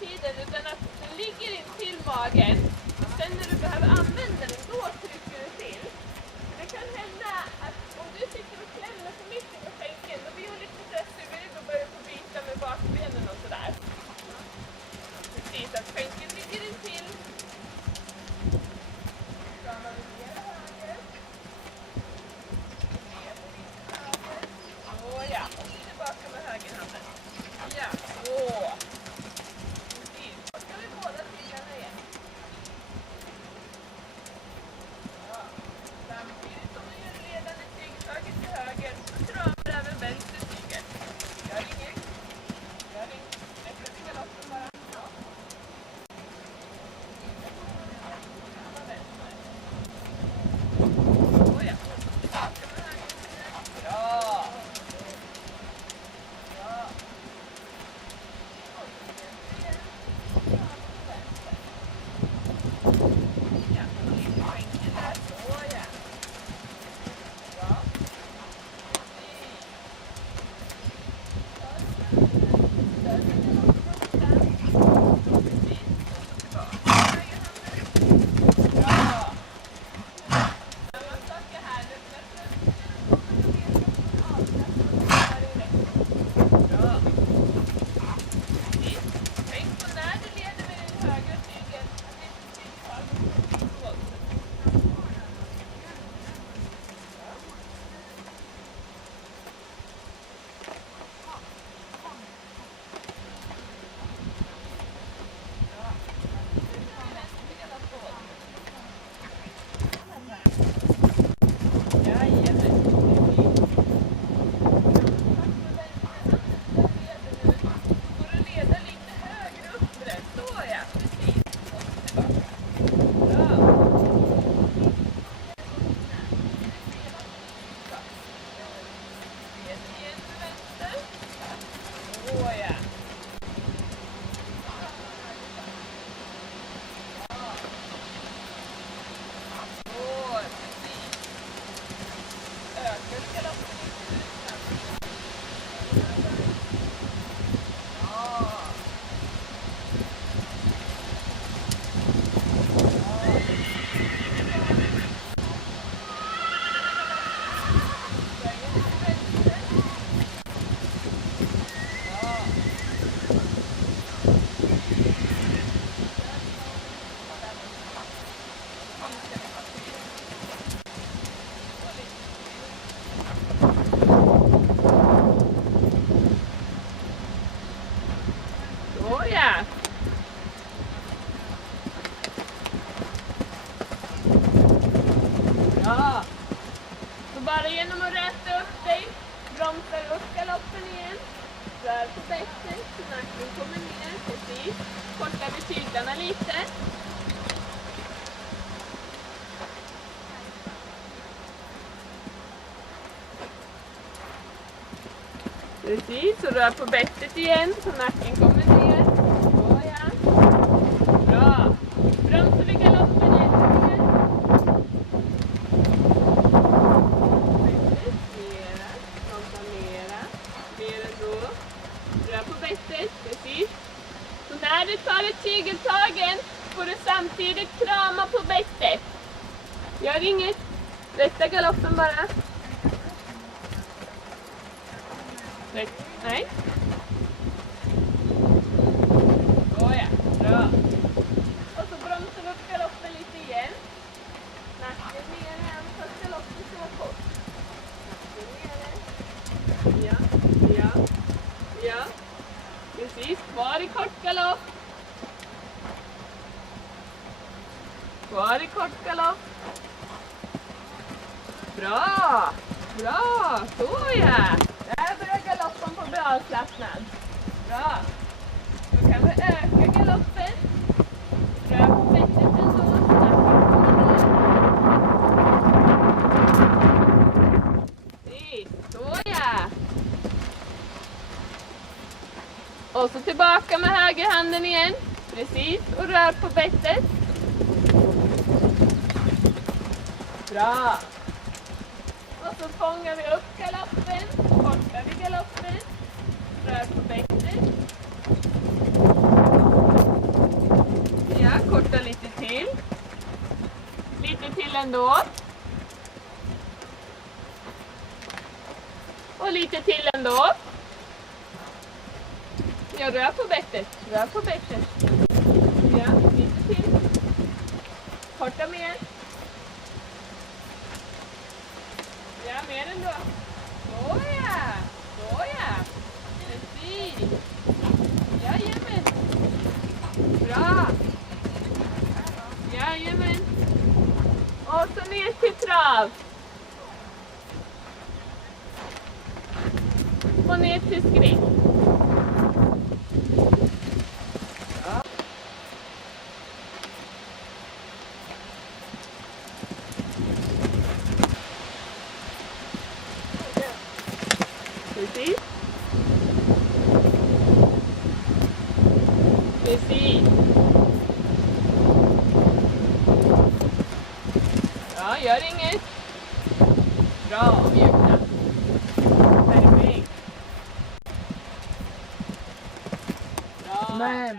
tiden, utan att den ligger in till magen. Sen när du behöver använda den, då trycker du till. För det kan hända att om du sitter och klämmer för mycket med skänken, då blir hon lite stressig och börjar få bita med bakbenen och sådär. Precis, att skänken ligger in till. Stramar vi ner höger. Ja, och tillbaka med högerhanden. Ja, så. Precis. Då ska vi båda sidorna igen. Ja. Samtidigt som du gör ledande tygtaget till höger så kramar även vänster tygel. Gör inget. Släpper vi galoppen bara. Ja. Krama vänster. Ja. Tillbaka med höger. Bra. Ja. Så bara genom att räta upp dig, bromsar upp galoppen igen. Rör på bäcket, så nacken kommer ner, precis. Kortar vi tyglarna lite. Precis, och rör på bettet igen, så nacken kommer ner. Så ja. Bra. Bromsar vi galoppen igen. Precis. Så när du tar ett tygeltagen får du samtidigt krama på bettet. Gör inget. Rätta galoppen bara. Rätt. Nej. Såja, bra. Och så bromsar vi upp galoppen lite igen. Nacken ner igen så att galoppen ska vara kort. Nacken nere. Ja. Precis, kvar i kort galopp. Kvar i kort galopp. Bra, så ja. Där börjar galoppen på bra avslappnad. Bra. Då kan vi öka galoppen. Rör på bettet ändå. Precis, så ja. Och så tillbaka med högerhanden igen. Precis, och rör på bettet. Bra. Och så fångar vi upp galoppen. Kortar vi galoppen. Rör på bettet. ändå. Och lite till ändå. Jag rör på bettet. Rör på bettet. Ja, lite till. Korta mer. Ja, mer ändå. Såja. Såja. Precis. Jajamän. Bra. Jajamän. Och så ner till trav. Och ner till skrik. Ja. Precis. Precis. Ja, gör inget. Bra, mjuka. Perfekt. Bra. Men